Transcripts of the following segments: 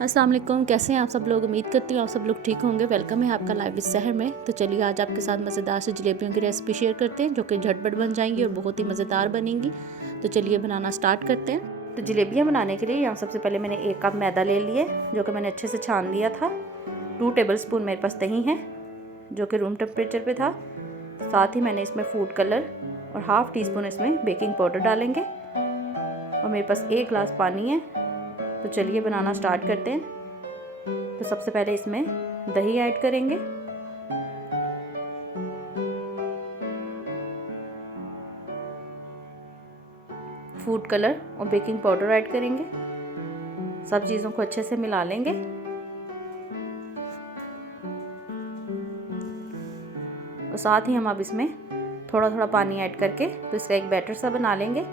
अस्सलाम वालेकुम, कैसे हैं आप सब लोग। उम्मीद करती हूँ आप सब लोग ठीक होंगे। वेलकम है आपका लाइव इस शहर में। तो चलिए आज आपके साथ मज़ेदार से जलेबियों की रेसिपी शेयर करते हैं जो कि झटपट बन जाएंगी और बहुत ही मज़ेदार बनेंगी। तो चलिए बनाना स्टार्ट करते हैं। तो जलेबियाँ बनाने के लिए यहाँ सबसे पहले मैंने 1 कप मैदा ले लिए जो कि मैंने अच्छे से छान लिया था। 2 टेबल स्पून मेरे पास दही है जो कि रूम टेम्परेचर पर था। साथ ही मैंने इसमें फूड कलर और हाफ़ टी स्पून इसमें बेकिंग पाउडर डालेंगे और मेरे पास 1 गिलास पानी है। तो चलिए बनाना स्टार्ट करते हैं। तो सबसे पहले इसमें दही ऐड करेंगे, फूड कलर और बेकिंग पाउडर ऐड करेंगे। सब चीज़ों को अच्छे से मिला लेंगे और साथ ही हम अब इसमें थोड़ा थोड़ा पानी ऐड करके तो इसका एक बैटर सा बना लेंगे।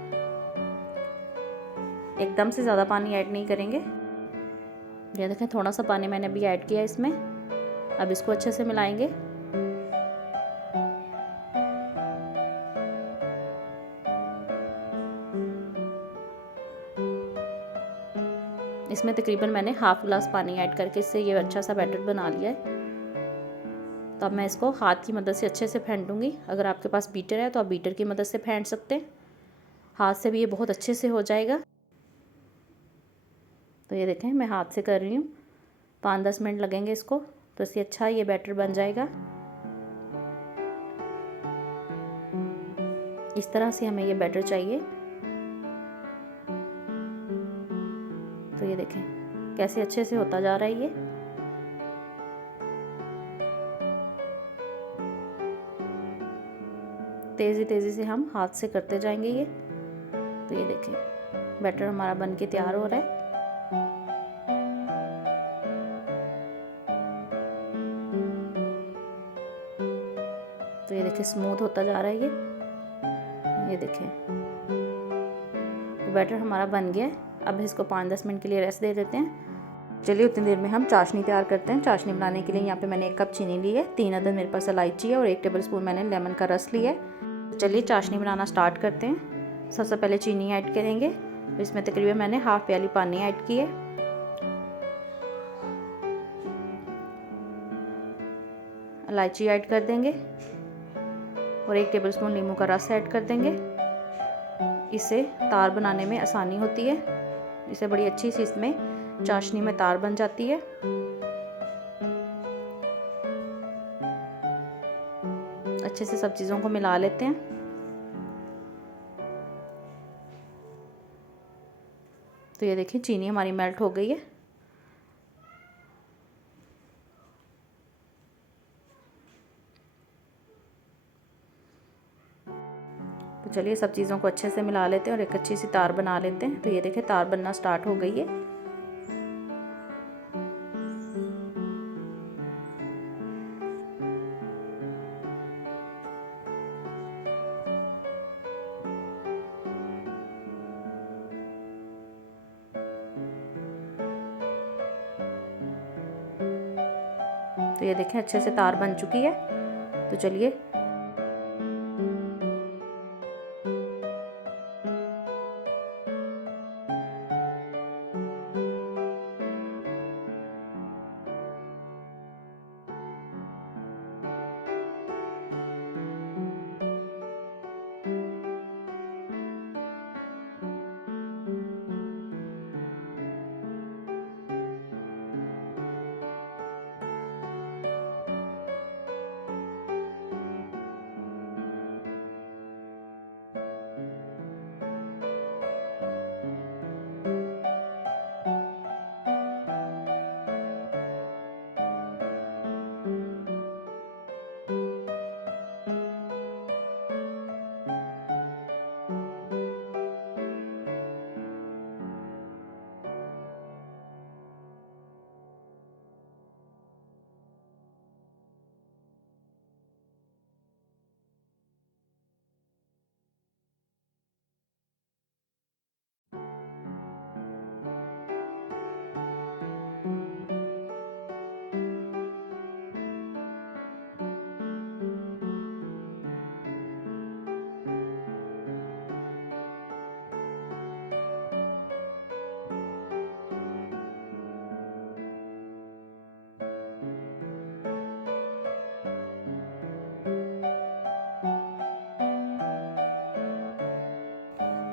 एकदम से ज़्यादा पानी ऐड नहीं करेंगे। ये देखें थोड़ा सा पानी मैंने अभी ऐड किया इसमें। अब इसको अच्छे से मिलाएंगे। इसमें तकरीबन मैंने हाफ गिलास पानी ऐड करके इससे ये अच्छा सा बैटर बना लिया है। तो अब मैं इसको हाथ की मदद से अच्छे से फेंटूंगी। अगर आपके पास बीटर है तो आप बीटर की मदद से फेंट सकते हैं। हाथ से भी ये बहुत अच्छे से हो जाएगा। तो ये देखें मैं हाथ से कर रही हूँ। 5-10 मिनट लगेंगे इसको, तो इससे अच्छा ये बैटर बन जाएगा। इस तरह से हमें ये बैटर चाहिए। तो ये देखें कैसे अच्छे से होता जा रहा है ये। तेज़ी से हम हाथ से करते जाएंगे ये। तो ये देखें बैटर हमारा बन के तैयार हो रहा है। तो ये देखें स्मूथ होता जा रहा है ये देखें तो बैटर हमारा बन गया है। अब इसको 5-10 मिनट के लिए रेस्ट दे देते हैं। चलिए उतनी देर में हम चाशनी तैयार करते हैं। चाशनी बनाने के लिए यहाँ पे मैंने 1 कप चीनी ली है, 3 अदद मेरे पास इलायची है और 1 टेबल स्पून मैंने लेमन का रस लिया है। तो चलिए चाशनी बनाना स्टार्ट करते हैं। सबसे पहले चीनी ऐड करेंगे। तो इसमें तकरीबन मैंने हाफ प्याली पानी ऐड की है। इलायची ऐड कर देंगे और 1 टेबल स्पून नींबू का रस ऐड कर देंगे। इससे तार बनाने में आसानी होती है। इससे बड़ी अच्छी सी इसमें चाशनी में तार बन जाती है। अच्छे से सब चीज़ों को मिला लेते हैं। तो ये देखिए चीनी हमारी मेल्ट हो गई है। तो चलिए सब चीज़ों को अच्छे से मिला लेते हैं और एक अच्छी सी तार बना लेते हैं। तो ये देखिए तार बनना स्टार्ट हो गई है। तो ये देखें अच्छे से तार बन चुकी है। तो चलिए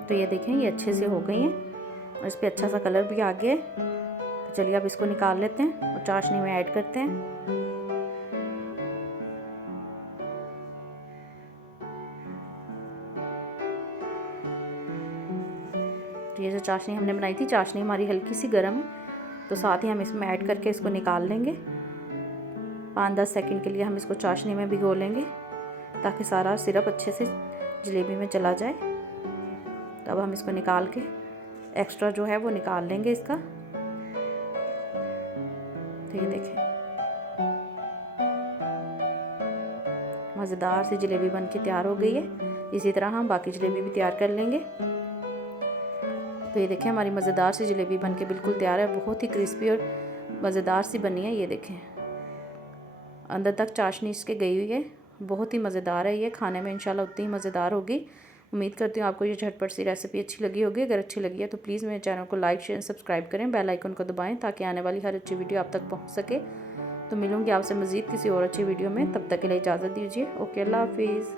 तो ये देखें ये अच्छे से हो गई हैं और इस पर अच्छा सा कलर भी आ गया है। तो चलिए अब इसको निकाल लेते हैं और चाशनी में ऐड करते हैं। तो ये जो चाशनी हमने बनाई थी, चाशनी हमारी हल्की सी गर्म है, तो साथ ही हम इसमें ऐड करके इसको निकाल लेंगे। 5-10 सेकंड के लिए हम इसको चाशनी में भिगो लेंगे ताकि सारा सिरप अच्छे से जलेबी में चला जाए। तो अब हम इसको निकाल के एक्स्ट्रा जो है वो निकाल लेंगे इसका। तो ये देखें मज़ेदार सी जलेबी बन के तैयार हो गई है। इसी तरह हम बाकी जलेबी भी तैयार कर लेंगे। तो ये देखें हमारी मज़ेदार सी जलेबी बन के बिल्कुल तैयार है। बहुत ही क्रिस्पी और मज़ेदार सी बनी है। ये देखें अंदर तक चाशनी इसके गई हुई है। बहुत ही मज़ेदार है ये, खाने में इंशाल्लाह उतनी ही मज़ेदार होगी। उम्मीद करती हूँ आपको ये झटपट सी रेसिपी अच्छी लगी होगी। अगर अच्छी लगी है तो प्लीज़ मेरे चैनल को लाइक शेयर सब्सक्राइब करें, बेल आइकन को दबाएं ताकि आने वाली हर अच्छी वीडियो आप तक पहुँच सके। तो मिलूँगी आपसे मज़ीद किसी और अच्छी वीडियो में, तब तक के लिए इजाज़त दीजिए। ओके, अल्लाह हाफिज़।